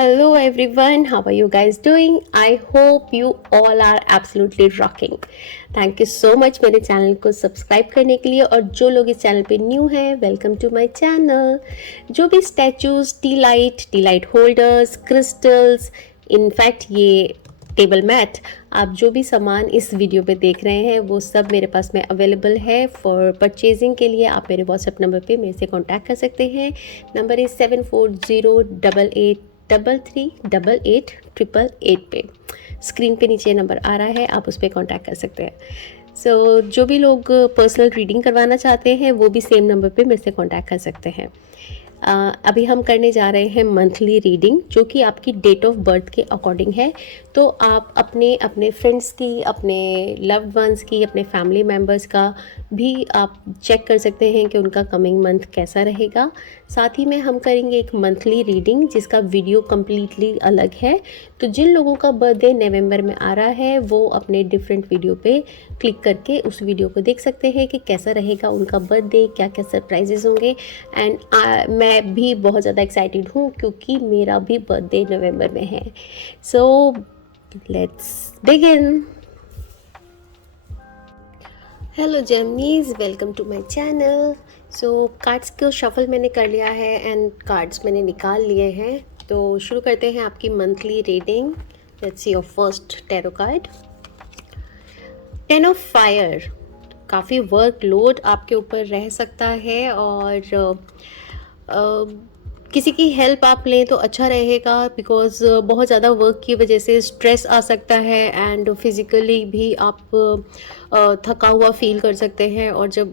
Hello everyone, how are you guys doing? I hope you all are absolutely rocking. Thank you so much मेरे channel को subscribe करने के लिए और जो लोग इस चैनल पे न्यू हैं वेलकम टू माय चैनल। जो भी statues, T light holders, crystals, in fact ये टेबल मैट, आप जो भी सामान इस वीडियो पे देख रहे हैं वो सब मेरे पास में अवेलेबल है फॉर परचेजिंग के लिए। आप मेरे व्हाट्सएप नंबर पे मेरे से कांटेक्ट कर सकते हैं। नंबर इज़ 7408838888 पे। स्क्रीन पे नीचे नंबर आ रहा है, आप उस पर कांटेक्ट कर सकते हैं। जो भी लोग पर्सनल रीडिंग करवाना चाहते हैं वो भी सेम नंबर पे मेरे से कांटेक्ट कर सकते हैं। अभी हम करने जा रहे हैं मंथली रीडिंग, जो कि आपकी डेट ऑफ बर्थ के अकॉर्डिंग है। तो आप अपने अपने फ्रेंड्स की, अपने लव्ड वंस की, अपने फैमिली मेम्बर्स का भी आप चेक कर सकते हैं कि उनका कमिंग मंथ कैसा रहेगा। साथ ही में हम करेंगे एक मंथली रीडिंग जिसका वीडियो कम्प्लीटली अलग है। तो जिन लोगों का बर्थडे नवंबर में आ रहा है वो अपने डिफरेंट वीडियो पे क्लिक करके उस वीडियो को देख सकते हैं कि कैसा रहेगा उनका बर्थडे, क्या क्या सरप्राइजेस होंगे। एंड मैं भी बहुत ज़्यादा एक्साइटेड हूँ क्योंकि मेरा भी बर्थडे नवंबर में है। So let's begin. Hello Geminis, welcome to my channel. Cards को शफल मैंने कर लिया है एंड कार्ड्स मैंने निकाल लिए हैं। तो शुरू करते हैं आपकी monthly reading. Let's see your first tarot card, 10 of fire. काफ़ी वर्कलोड आपके ऊपर रह सकता है और किसी की हेल्प आप लें तो अच्छा रहेगा, बिकॉज़ बहुत ज़्यादा वर्क की वजह से स्ट्रेस आ सकता है एंड फिज़िकली भी आप थका हुआ फील कर सकते हैं। और जब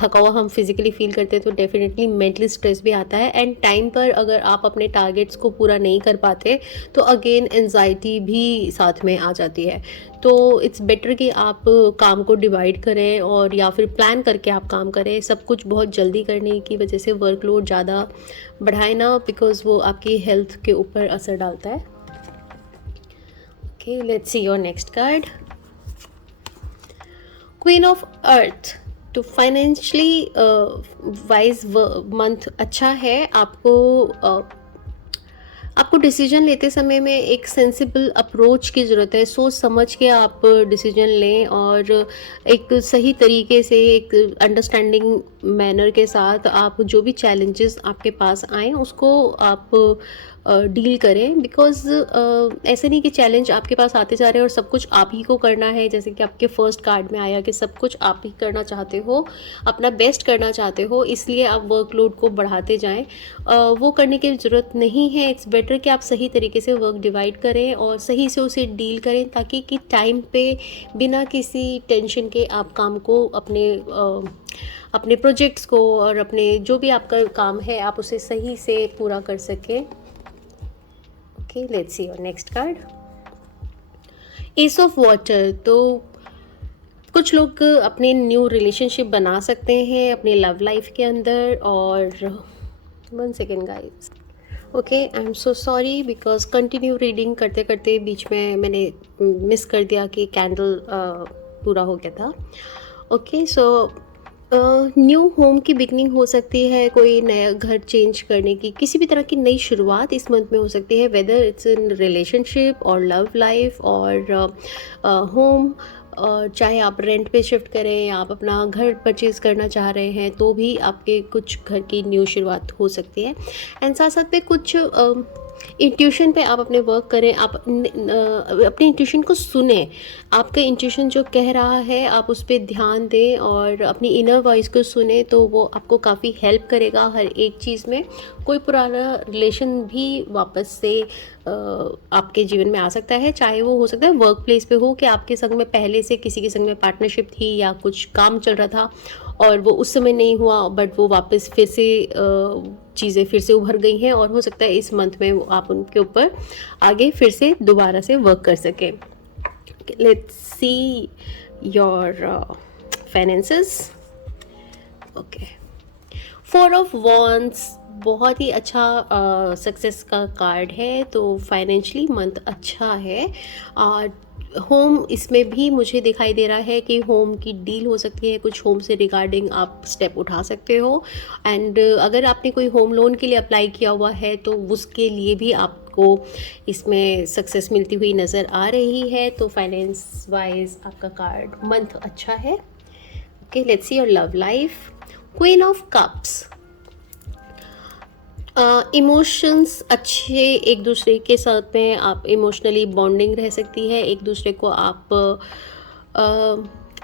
थका हुआ हम फिज़िकली फील करते हैं तो डेफिनेटली मेंटली स्ट्रेस भी आता है। एंड टाइम पर अगर आप अपने टारगेट्स को पूरा नहीं कर पाते तो अगेन एंजाइटी भी साथ में आ जाती है। तो इट्स बेटर कि आप काम को डिवाइड करें और या फिर प्लान करके आप काम करें। सब कुछ बहुत जल्दी करने की वजह से वर्कलोड ज़्यादा बढ़ाए ना, बिकॉज वो आपकी हेल्थ के ऊपर असर डालता है। Okay, let's see your next card, queen of earth. तो फाइनेंशियली वाइज मंथ अच्छा है। आपको डिसीजन लेते समय में एक सेंसिबल अप्रोच की ज़रूरत है। सोच समझ के आप डिसीजन लें और एक सही तरीके से, एक अंडरस्टैंडिंग मैनर के साथ आप जो भी चैलेंजेस आपके पास आएँ उसको आप डील करें। बिकॉज़ ऐसे नहीं कि चैलेंज आपके पास आते जा रहे हैं और सब कुछ आप ही को करना है। जैसे कि आपके फर्स्ट कार्ड में आया कि सब कुछ आप ही करना चाहते हो, अपना बेस्ट करना चाहते हो, इसलिए आप वर्कलोड को बढ़ाते जाएं। वो करने की ज़रूरत नहीं है। इट्स बेटर कि आप सही तरीके से वर्क डिवाइड करें और सही से उसे डील करें, ताकि कि टाइम पे बिना किसी टेंशन के आप काम को, अपने प्रोजेक्ट्स को और अपने जो भी आपका काम है आप उसे सही से पूरा कर सकें। Okay, let's see your next card, S of water. तो कुछ लोग अपने न्यू रिलेशनशिप बना सकते हैं अपने लव लाइफ के अंदर। और 1 second guys, okay, I am so sorry because continue reading करते करते बीच में मैंने मिस कर दिया कि कैंडल पूरा हो गया था। ओके, सो न्यू होम की बिगनिंग हो सकती है, कोई नया घर चेंज करने की, किसी भी तरह की नई शुरुआत इस मंथ में हो सकती है, वेदर इट्स इन रिलेशनशिप और लव लाइफ और होम। चाहे आप रेंट पे शिफ्ट करें या आप अपना घर परचेज़ करना चाह रहे हैं तो भी आपके कुछ घर की न्यू शुरुआत हो सकती है। एंड साथ साथ में कुछ इंट्यूशन पे आप अपने वर्क करें। आप अपने इंट्यूशन को सुने, आपका इंट्यूशन जो कह रहा है आप उस पर ध्यान दें और अपनी इनर वॉइस को सुने, तो वो आपको काफ़ी हेल्प करेगा हर एक चीज़ में। कोई पुराना रिलेशन भी वापस से आपके जीवन में आ सकता है, चाहे वो हो सकता है वर्क प्लेस पे हो कि आपके संग में पहले से किसी के संग में पार्टनरशिप थी या कुछ काम चल रहा था और वो उस समय नहीं हुआ, बट वो वापस फिर से चीज़ें फिर से उभर गई हैं और हो सकता है इस मंथ में आप उनके ऊपर आगे फिर से दोबारा से वर्क कर सकें। Let's see your finances. Okay, 4 of wands बहुत ही अच्छा सक्सेस का कार्ड है। तो फाइनेंशियली मंथ अच्छा है और होम इसमें भी मुझे दिखाई दे रहा है कि होम की डील हो सकती है, कुछ होम से रिगार्डिंग आप स्टेप उठा सकते हो। एंड अगर आपने कोई होम लोन के लिए अप्लाई किया हुआ है तो उसके लिए भी आपको इसमें सक्सेस मिलती हुई नज़र आ रही है। तो फाइनेंस वाइज आपका कार्ड मंथ अच्छा है। Okay, let's see your love life. Queen of cups, emotions अच्छे, एक दूसरे के साथ में आप इमोशनली बॉन्डिंग रह सकती है, एक दूसरे को आप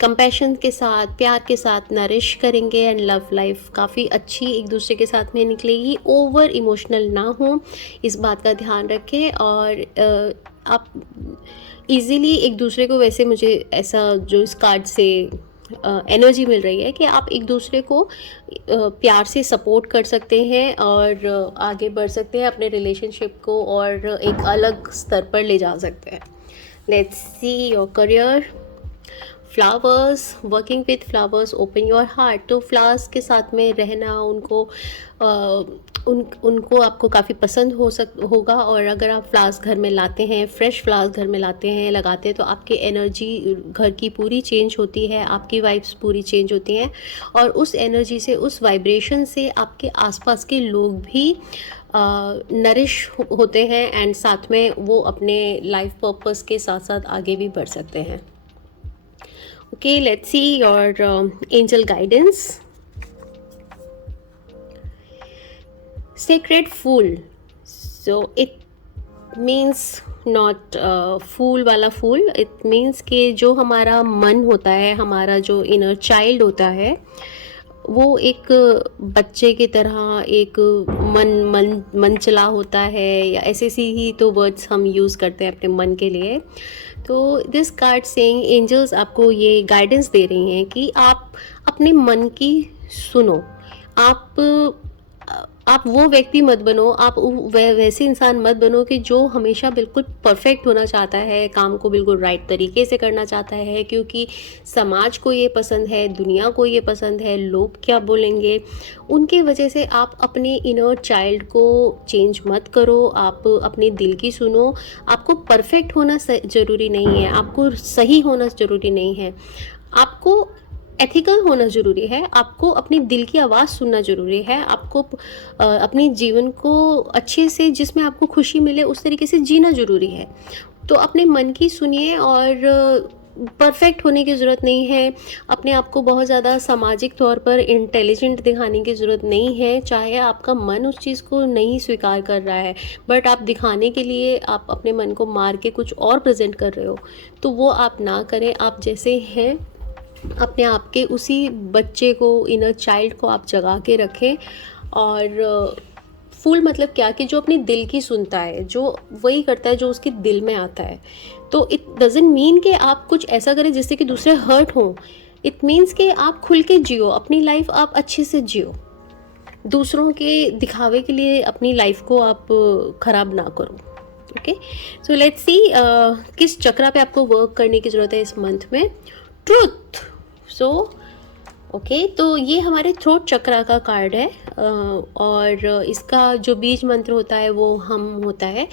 कंपैशन के साथ, प्यार के साथ नरिश करेंगे। एंड लव लाइफ काफ़ी अच्छी एक दूसरे के साथ में निकलेगी। ओवर इमोशनल ना हो, इस बात का ध्यान रखें। और आप इजीली एक दूसरे को, वैसे मुझे ऐसा जो इस कार्ड से एनर्जी मिल रही है कि आप एक दूसरे को प्यार से सपोर्ट कर सकते हैं और आगे बढ़ सकते हैं अपने रिलेशनशिप को और एक अलग स्तर पर ले जा सकते हैं। Let's see your career. Flowers, working with flowers open your heart. तो फ्लावर्स के साथ में रहना, उनको आपको काफ़ी पसंद होगा। और अगर आप फ्लावर्स घर में लाते हैं, फ्रेश फ्लावर्स घर में लाते हैं, लगाते हैं, तो आपकी एनर्जी घर की पूरी चेंज होती है, आपकी वाइब्स पूरी चेंज होती हैं। और उस एनर्जी से, उस वाइब्रेशन से आपके आसपास के लोग भी नरिश होते हैं एंड साथ में वो अपने लाइफ पर्पस के साथ साथ आगे भी बढ़ सकते हैं। Okay, let's see your angel guidance. Sacred Fool. So it means not फूल वाला फूल, it means कि जो हमारा मन होता है, हमारा जो इनर चाइल्ड होता है, वो एक बच्चे की तरह एक मन चला होता है, या ऐसे ही तो वर्ड्स हम यूज़ करते हैं अपने मन के लिए। तो दिस कार्ड सेइंग, एंजल्स आपको ये गाइडेंस दे रही हैं कि आप अपने मन की सुनो। आप वो व्यक्ति मत बनो, आप वैसे इंसान मत बनो कि जो हमेशा बिल्कुल परफेक्ट होना चाहता है, काम को बिल्कुल राइट तरीके से करना चाहता है, क्योंकि समाज को ये पसंद है, दुनिया को ये पसंद है, लोग क्या बोलेंगे, उनके वजह से आप अपने इनर चाइल्ड को चेंज मत करो। आप अपने दिल की सुनो। आपको परफेक्ट होना ज़रूरी नहीं है, आपको सही होना ज़रूरी नहीं है, आपको एथिकल होना ज़रूरी है, आपको अपने दिल की आवाज़ सुनना ज़रूरी है, आपको अपने जीवन को अच्छे से, जिसमें आपको खुशी मिले, उस तरीके से जीना ज़रूरी है। तो अपने मन की सुनिए। और परफेक्ट होने की ज़रूरत नहीं है, अपने आप को बहुत ज़्यादा सामाजिक तौर पर इंटेलिजेंट दिखाने की ज़रूरत नहीं है। चाहे आपका मन उस चीज़ को नहीं स्वीकार कर रहा है, बट आप दिखाने के लिए आप अपने मन को मार के कुछ और प्रेजेंट कर रहे हो, तो वो आप ना करें। आप जैसे हैं, अपने आप के उसी बच्चे को, इनर चाइल्ड को आप जगा के रखें। और फूल मतलब क्या, कि जो अपने दिल की सुनता है, जो वही करता है जो उसके दिल में आता है। तो इट डजंट मीन कि आप कुछ ऐसा करें जिससे कि दूसरे हर्ट हों। इट मीन्स कि आप खुल के जियो, अपनी लाइफ आप अच्छे से जियो, दूसरों के दिखावे के लिए अपनी लाइफ को आप ख़राब ना करो। ओके, सो लेट्स सी किस चक्रा पे आपको वर्क करने की ज़रूरत है इस मंथ में। ट्रूथ। सो ओके, तो ये हमारे थ्रोट चक्रा का कार्ड है। और इसका जो बीज मंत्र होता है वो हम होता है,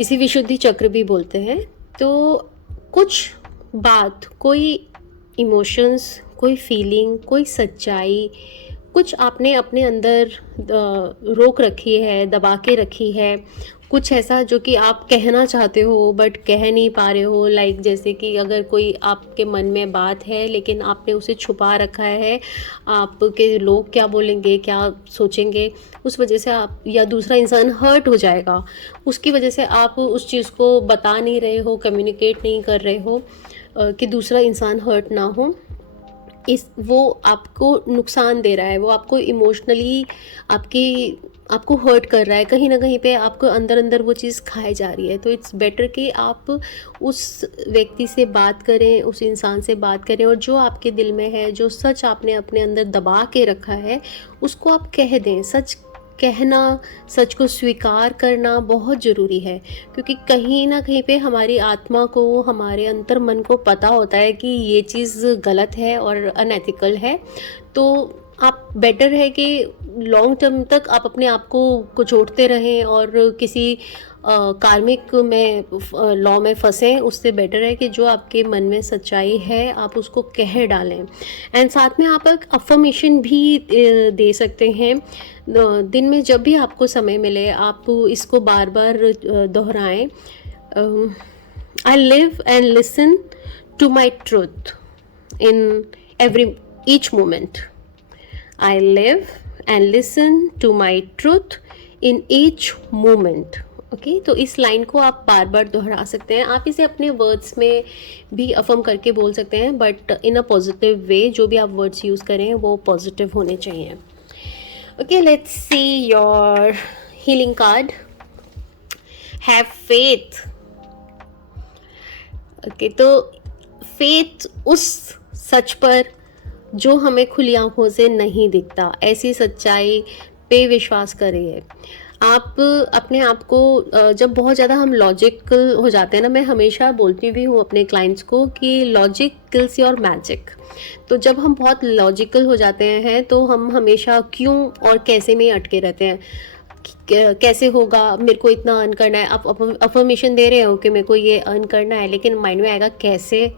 इसे विशुद्धि चक्र भी बोलते हैं। तो कुछ बात, कोई इमोशंस, कोई फीलिंग, कोई सच्चाई, कुछ आपने अपने अंदर रोक रखी है, दबा के रखी है, कुछ ऐसा जो कि आप कहना चाहते हो बट कह नहीं पा रहे हो। लाइक जैसे कि अगर कोई आपके मन में बात है लेकिन आपने उसे छुपा रखा है, आपके लोग क्या बोलेंगे, क्या सोचेंगे, उस वजह से आप, या दूसरा इंसान हर्ट हो जाएगा, उसकी वजह से आप उस चीज़ को बता नहीं रहे हो, कम्युनिकेट नहीं कर रहे हो कि दूसरा इंसान हर्ट ना हो। वो आपको नुकसान दे रहा है, वो आपको इमोशनली आपको हर्ट कर रहा है, कहीं ना कहीं पे आपको अंदर अंदर वो चीज़ खाई जा रही है। तो इट्स बेटर कि आप उस व्यक्ति से बात करें, उस इंसान से बात करें, और जो आपके दिल में है, जो सच आपने अपने अंदर दबा के रखा है, उसको आप कह दें। सच कहना, सच को स्वीकार करना बहुत ज़रूरी है, क्योंकि कहीं ना कहीं पे हमारी आत्मा को, हमारे अंतर मन को पता होता है कि ये चीज़ गलत है और अनएथिकल है। तो आप बेटर है कि लॉन्ग टर्म तक आप अपने आप को कुचोटते रहें और किसी कार्मिक में लॉ में फंसें, उससे बेटर है कि जो आपके मन में सच्चाई है आप उसको कह डालें। एंड साथ में आप एक अफ़र्मेशन भी दे सकते हैं। दिन में जब भी आपको समय मिले आप इसको बार बार दोहराएं। I live and listen to my truth in each moment. I live and listen to my truth in each moment. Okay तो इस लाइन को आप बार बार दोहरा सकते हैं। आप इसे अपने वर्ड्स में भी अफर्म करके बोल सकते हैं, but in a positive way. जो भी आप वर्ड्स यूज़ करें वो पॉजिटिव होने चाहिए। Okay, let's see your healing card. Have faith. Okay, तो फेथ उस सच पर जो हमें खुली आंखों से नहीं दिखता, ऐसी सच्चाई पे विश्वास करिए। आप अपने आप को जब बहुत ज़्यादा हम लॉजिकल हो जाते हैं ना, मैं हमेशा बोलती भी हूँ अपने क्लाइंट्स को कि लॉजिक किल्स योर मैजिक। तो जब हम बहुत लॉजिकल हो जाते हैं तो हम हमेशा क्यों और कैसे में अटके रहते हैं। कैसे होगा, मेरे को इतना अर्न करना है। आप अफर्मेशन दे रहे हो कि मेरे को ये अर्न करना है, लेकिन माइंड में आएगा कैसे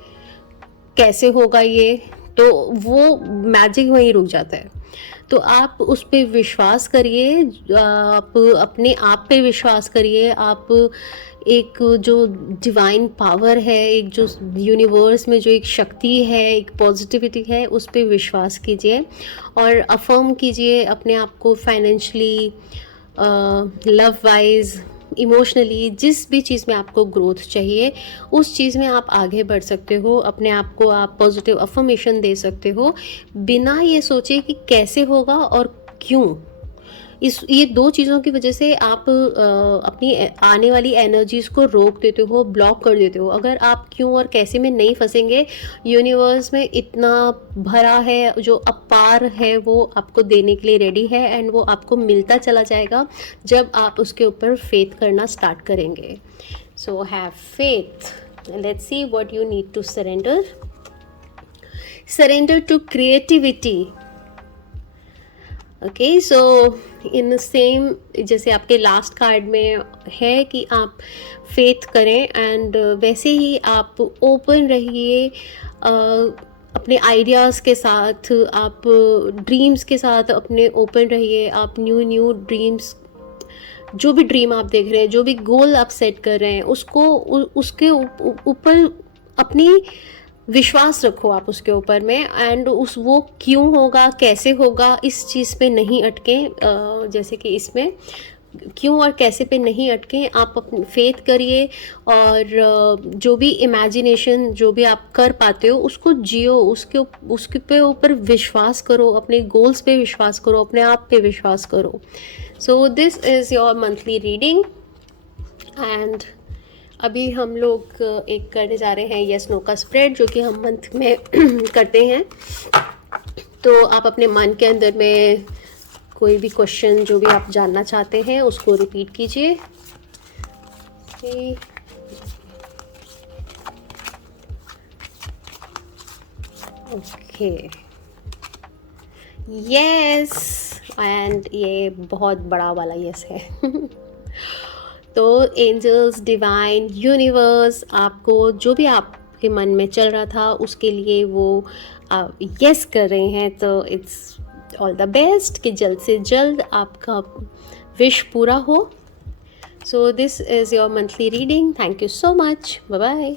कैसे होगा ये, तो वो मैजिक वहीं रुक जाता है। तो आप उस पे विश्वास करिए, आप अपने आप पे विश्वास करिए। आप एक जो डिवाइन पावर है, एक जो यूनिवर्स में जो एक शक्ति है, एक पॉजिटिविटी है, उस पे विश्वास कीजिए और अफर्म कीजिए अपने आप को फाइनेंशियली, लव वाइज, इमोशनली। जिस भी चीज़ में आपको ग्रोथ चाहिए उस चीज़ में आप आगे बढ़ सकते हो। अपने आप को आप पॉजिटिव अफर्मेशन दे सकते हो बिना ये सोचे कि कैसे होगा और क्यों। ये दो चीज़ों की वजह से आप अपनी आने वाली एनर्जीज़ को रोक देते हो, ब्लॉक कर देते हो। अगर आप क्यों और कैसे में नहीं फंसेंगे, यूनिवर्स में इतना भरा है, जो अपार है वो आपको देने के लिए रेडी है, एंड वो आपको मिलता चला जाएगा जब आप उसके ऊपर फेथ करना स्टार्ट करेंगे। So have faith. Let's see what you need to surrender. Surrender to creativity. Okay, so in same जैसे आपके लास्ट कार्ड में है कि आप फेथ करें, एंड वैसे ही आप ओपन रहिए अपने आइडियाज़ के साथ, आप ड्रीम्स के साथ अपने ओपन रहिए। आप न्यू ड्रीम्स, जो भी ड्रीम आप देख रहे हैं, जो भी गोल आप सेट कर रहे हैं, उसको उसके ऊपर अपनी विश्वास रखो आप उसके ऊपर में, एंड वो क्यों होगा कैसे होगा इस चीज़ पे नहीं अटके। जैसे कि इसमें क्यों और कैसे पे नहीं अटके, आप अपनी फेथ करिए और जो भी इमेजिनेशन जो भी आप कर पाते हो उसको जियो, उसके पे ऊपर विश्वास करो, अपने गोल्स पे विश्वास करो, अपने आप पे विश्वास करो। सो this is your monthly reading, and अभी हम लोग एक करने जा रहे हैं यस नो का स्प्रेड, जो कि हम मंथ में करते हैं। तो आप अपने मन के अंदर में कोई भी क्वेश्चन जो भी आप जानना चाहते हैं उसको रिपीट कीजिए। ओके, यस, एंड ये बहुत बड़ा वाला यस है। तो एंजल्स, डिवाइन, यूनिवर्स आपको जो भी आपके मन में चल रहा था उसके लिए वो यस कर रहे हैं। तो इट्स ऑल द बेस्ट कि जल्द से जल्द आपका विश पूरा हो। So this is your monthly reading. Thank you so much. Bye bye.